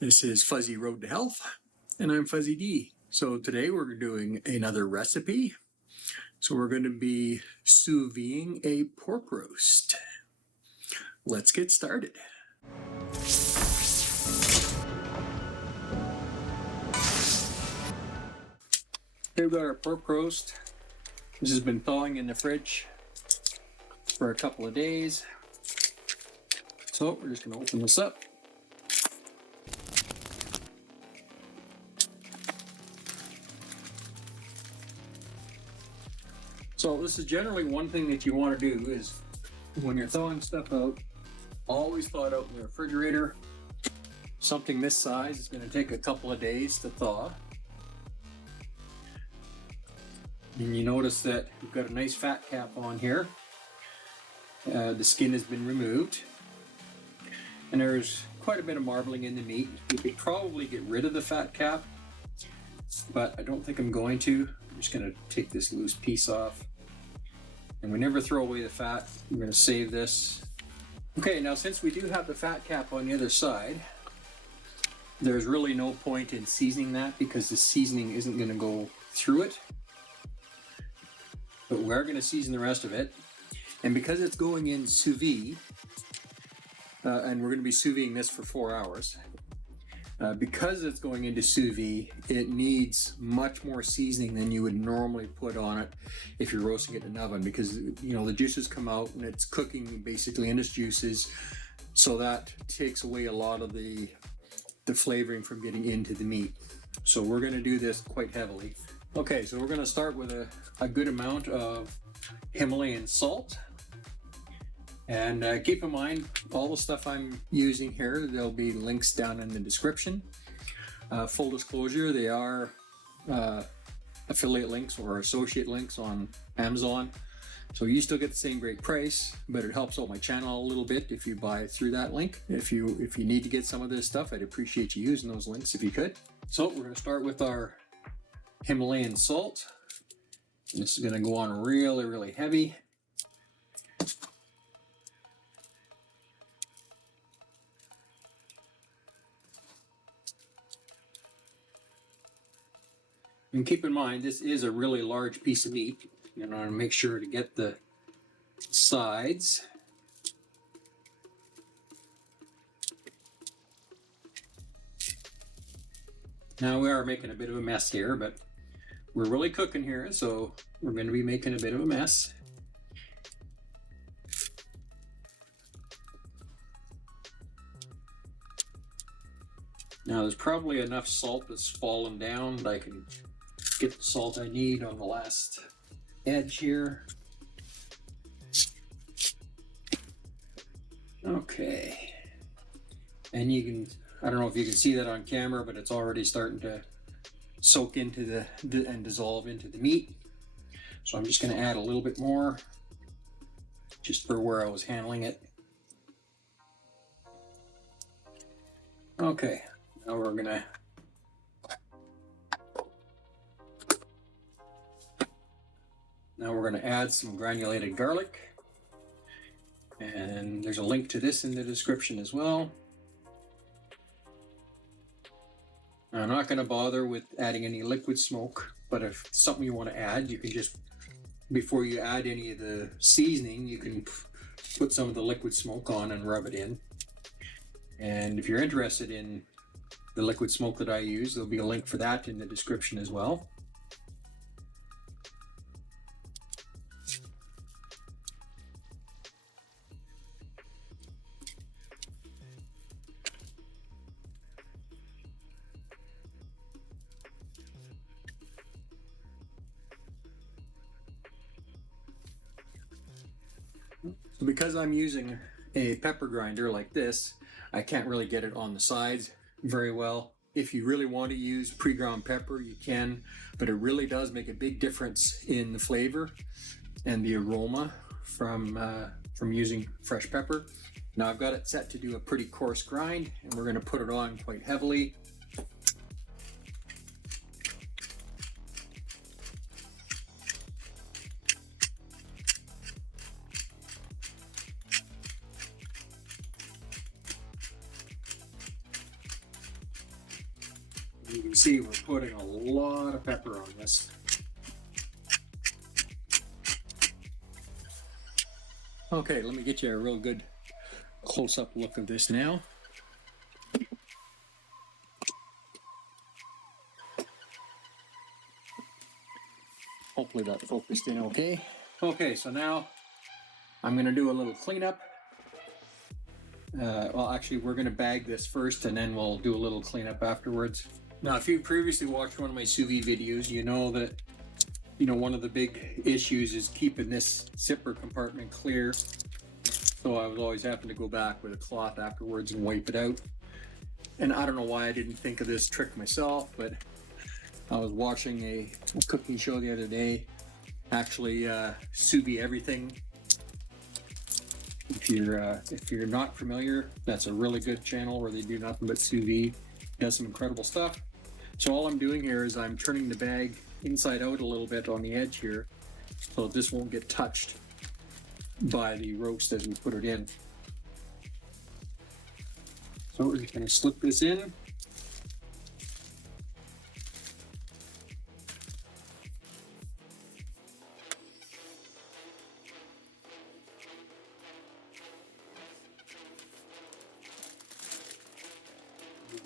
This is Fuzzy Road to Health, and I'm Fuzzy D. So today we're doing another recipe. So we're going to be sous videing a pork roast. Let's get started. Here we've got our pork roast. This has been thawing in the fridge for a couple of days. So we're just going to open this up. So this is generally one thing that you want to do is when you're thawing stuff out, always thaw it out in the refrigerator. Something this size is going to take a couple of days to thaw. And you notice that we've got a nice fat cap on here. The skin has been removed. And there's quite a bit of marbling in the meat. You could probably get rid of the fat cap, but I don't think I'm going to. I'm just going to take this loose piece off. And we never throw away the fat. I'm going to save this. Okay, now since we do have the fat cap on the other side, there's really no point in seasoning that because the seasoning isn't going to go through it. But we are going to season the rest of it. And because it's going in sous vide, and we're going to be sous videing this for 4 hours, because it's going into sous vide, it needs much more seasoning than you would normally put on it if you're roasting it in an oven, because you know the juices come out and it's cooking basically in its juices, so that takes away a lot of the flavoring from getting into the meat. So we're going to do this quite heavily. Okay, so we're going to start with a good amount of Himalayan salt. And keep in mind, all the stuff I'm using here, there'll be links down in the description. Full disclosure, they are affiliate links or associate links on Amazon. So you still get the same great price, but it helps out my channel a little bit if you buy through that link. If you need to get some of this stuff, I'd appreciate you using those links if you could. So we're going to start with our Himalayan salt. This is going to go on really, really heavy. And keep in mind, this is a really large piece of meat. You know, to make sure to get the sides. Now we are making a bit of a mess here, but we're really cooking here, so we're going to be making a bit of a mess. Now there's probably enough salt that's fallen down that I can get the salt I need on the last edge here. Okay. And you can, I don't know if you can see that on camera, but it's already starting to soak into and dissolve into the meat. So I'm just going to add a little bit more just for where I was handling it. Okay. Now we're gonna add some granulated garlic, and there's a link to this in the description as well. I'm not going to bother with adding any liquid smoke, but if it's something you want to add, you can just, before you add any of the seasoning, you can put some of the liquid smoke on and rub it in. And if you're interested in the liquid smoke that I use, there'll be a link for that in the description as well. So because I'm using a pepper grinder like this, I can't really get it on the sides very well. If you really want to use pre-ground pepper, you can, but it really does make a big difference in the flavor and the aroma from using fresh pepper. Now I've got it set to do a pretty coarse grind, and we're going to put it on quite heavily. You can see we're putting a lot of pepper on this. Okay, let me get you a real good close-up look of this now. Hopefully that focused in okay. Okay, so now I'm going to do a little cleanup. Well, actually, we're going to bag this first, and then we'll do a little cleanup afterwards. Now, if you previously watched one of my sous vide videos, you know that one of the big issues is keeping this zipper compartment clear. So I was always having to go back with a cloth afterwards and wipe it out. And I don't know why I didn't think of this trick myself, but I was watching a cooking show the other day, actually sous vide everything. If you're not familiar, that's a really good channel where they do nothing but sous vide. Does some incredible stuff. So all I'm doing here is I'm turning the bag inside out a little bit on the edge here, so this won't get touched by the roast as we put it in. So we're just going to slip this in.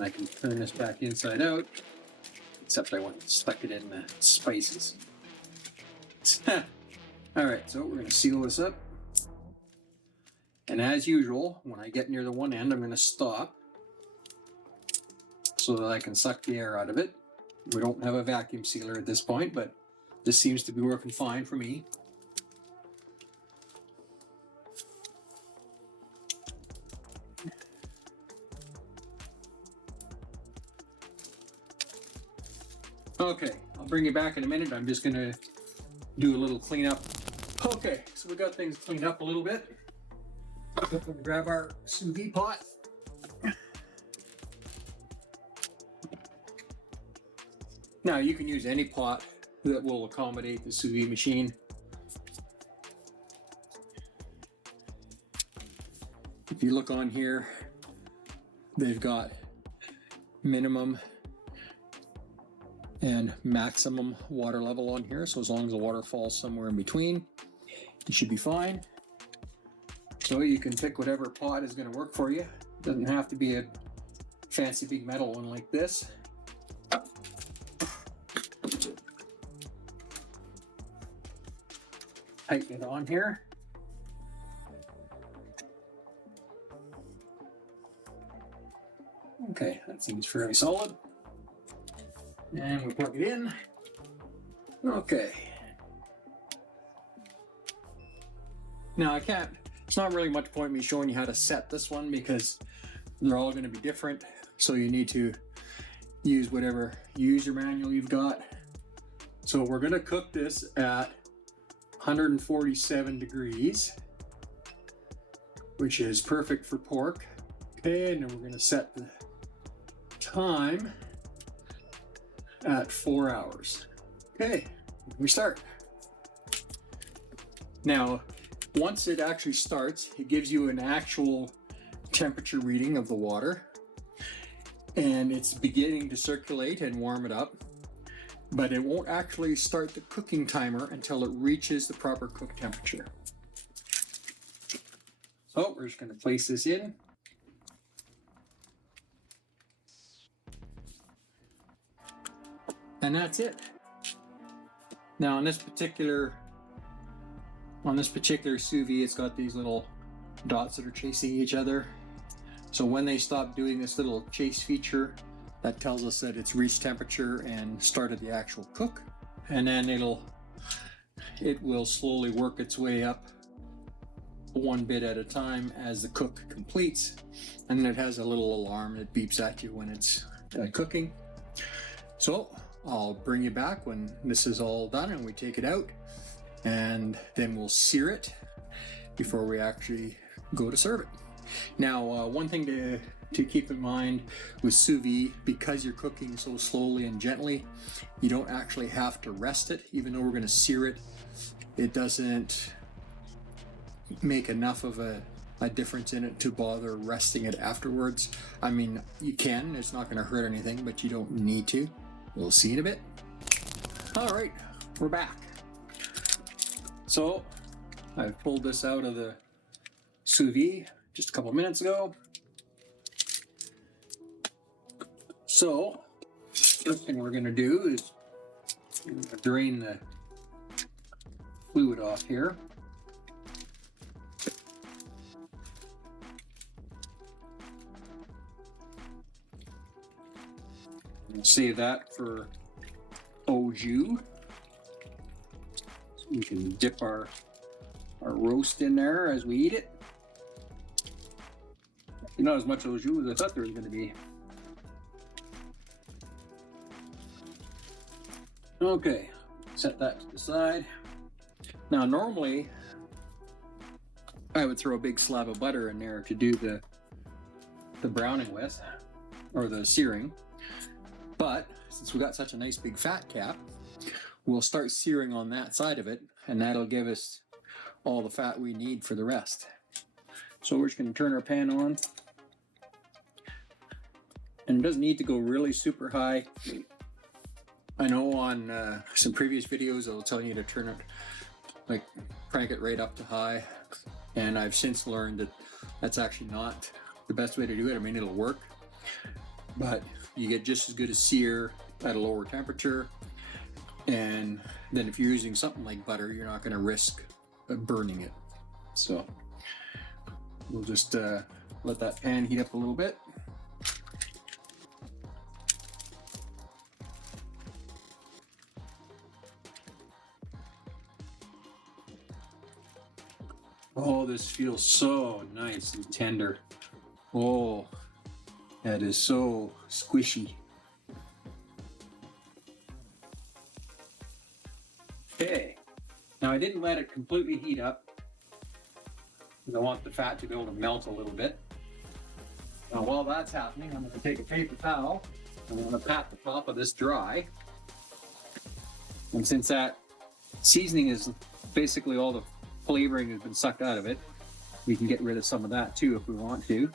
I can turn this back inside out, except I want to stuck it in the spices. All right, so we're going to seal this up. And as usual, when I get near the one end, I'm going to stop so that I can suck the air out of it. We don't have a vacuum sealer at this point, but this seems to be working fine for me. Okay, I'll bring you back in a minute. I'm just going to do a little cleanup. Okay, so we got things cleaned up a little bit. We're going to grab our sous vide pot. Now you can use any pot that will accommodate the sous vide machine. If you look on here, they've got minimum and maximum water level on here. So as long as the water falls somewhere in between, you should be fine. So you can pick whatever pot is going to work for you. It doesn't have to be a fancy big metal one like this. Tighten it on here. Okay, that seems fairly solid. And we plug it in. Okay. Now it's not really much point me showing you how to set this one because they're all going to be different. So you need to use whatever user manual you've got. So we're going to cook this at 147 degrees, which is perfect for pork. Okay, and then we're going to set the time at 4 hours. Okay, we start. Now, once it actually starts, it gives you an actual temperature reading of the water, and it's beginning to circulate and warm it up, but it won't actually start the cooking timer until it reaches the proper cook temperature. So we're just going to place this in. And that's it. Now on this particular sous vide, it's got these little dots that are chasing each other. So when they stop doing this little chase feature, that tells us that it's reached temperature and started the actual cook. And then it will slowly work its way up one bit at a time as the cook completes. And then it has a little alarm that beeps at you when it's cooking. So I'll bring you back when this is all done and we take it out, and then we'll sear it before we actually go to serve it. Now, one thing to keep in mind with sous vide, because you're cooking so slowly and gently, you don't actually have to rest it. Even though we're going to sear it, it doesn't make enough of a a difference in it to bother resting it afterwards. I mean, you can, it's not going to hurt anything, but you don't need to. We'll see in a bit. All right, we're back. So I pulled this out of the sous vide just a couple minutes ago. So first thing we're going to do is drain the fluid off here. And save that for au jus. So we can dip our roast in there as we eat it. Not as much au jus as I thought there was going to be. Okay, set that to the side. Now normally I would throw a big slab of butter in there to do the browning with, or the searing. But since we got such a nice big fat cap, we'll start searing on that side of it, and that'll give us all the fat we need for the rest. So we're just going to turn our pan on. And it doesn't need to go really super high. I know on some previous videos it'll tell you to turn it, like crank it right up to high, and I've since learned that that's actually not the best way to do it. I mean, it'll work, but you get just as good a sear at a lower temperature, and then if you're using something like butter, you're not going to risk burning it. So we'll just let that pan heat up a little bit. Oh, this feels so nice and tender. Oh, that is so squishy. Okay, now I didn't let it completely heat up because I want the fat to be able to melt a little bit. Now while that's happening, I'm going to take a paper towel and I'm going to pat the top of this dry. And since that seasoning is basically all the flavoring has been sucked out of it, we can get rid of some of that too if we want to.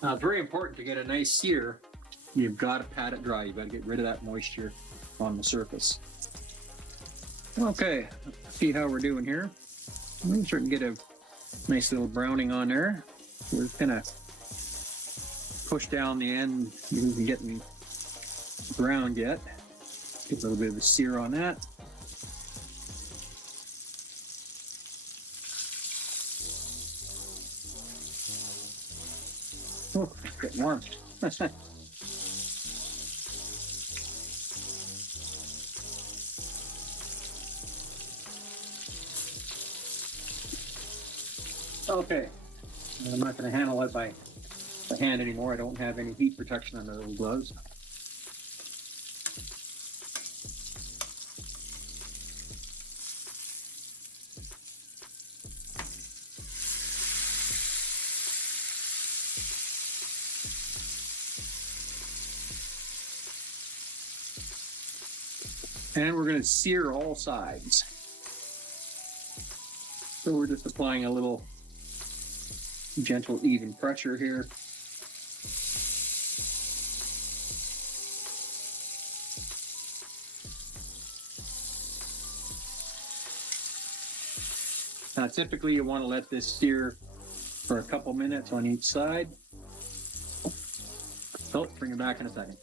Now it's very important to get a nice sear. You've got to pat it dry. You've got to get rid of that moisture on the surface. Okay, let's see how we're doing here. I'm starting to get a nice little browning on there. We're just gonna push down the end because we getting browned yet. Get a little bit of a sear on that. Oh, it's getting warm. Okay, I'm not going to handle it by hand anymore. I don't have any heat protection on the little gloves. And we're going to sear all sides. So we're just applying a little gentle, even pressure here. Now, typically you want to let this sear for a couple minutes on each side. So, bring it back in a second.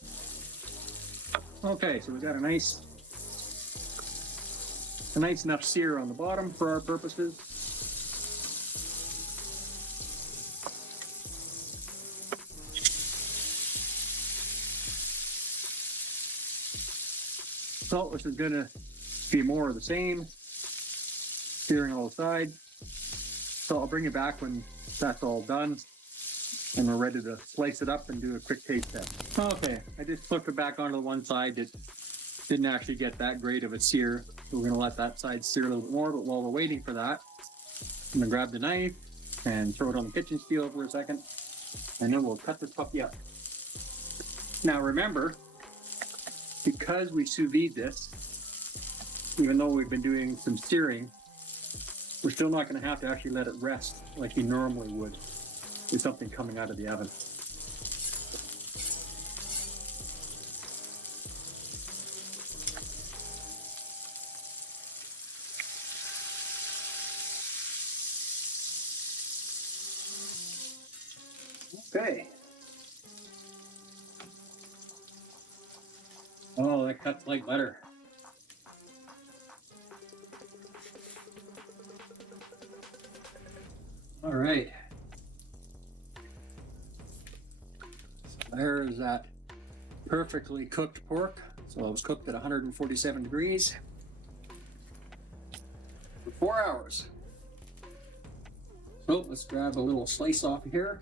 Okay, so we've got a nice enough sear on the bottom for our purposes. So this is going to be more of the same, searing all sides. So I'll bring it back when that's all done and we're ready to slice it up and do a quick taste test. Okay, I just flipped it back onto the one side. It Didn't actually get that great of a sear. So we're going to let that side sear a little bit more, but while we're waiting for that, I'm going to grab the knife and throw it on the kitchen steel for a second, and then we'll cut this puppy up. Now remember, because we sous vide this, even though we've been doing some searing, we're still not going to have to actually let it rest like you normally would with something coming out of the oven. Okay. Oh, that cuts like butter. All right. So there's that perfectly cooked pork. So it was cooked at 147 degrees for 4 hours. So let's grab a little slice off of here.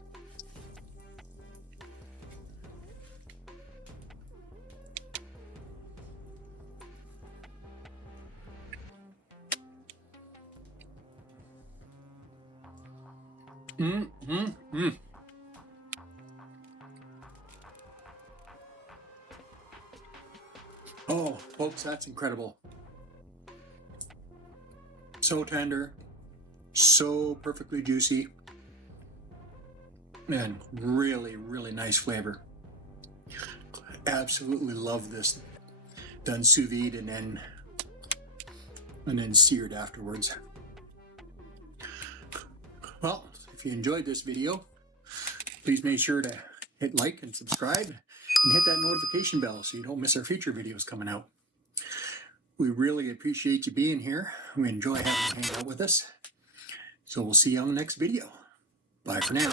Oh, folks, that's incredible. So tender, so perfectly juicy, and really, really nice flavor. Absolutely love this done sous vide and then seared afterwards. Well, if you enjoyed this video, please make sure to hit like and subscribe and hit that notification bell so you don't miss our future videos coming out. We really appreciate you being here. We enjoy having you hang out with us. So we'll see you on the next video. Bye for now.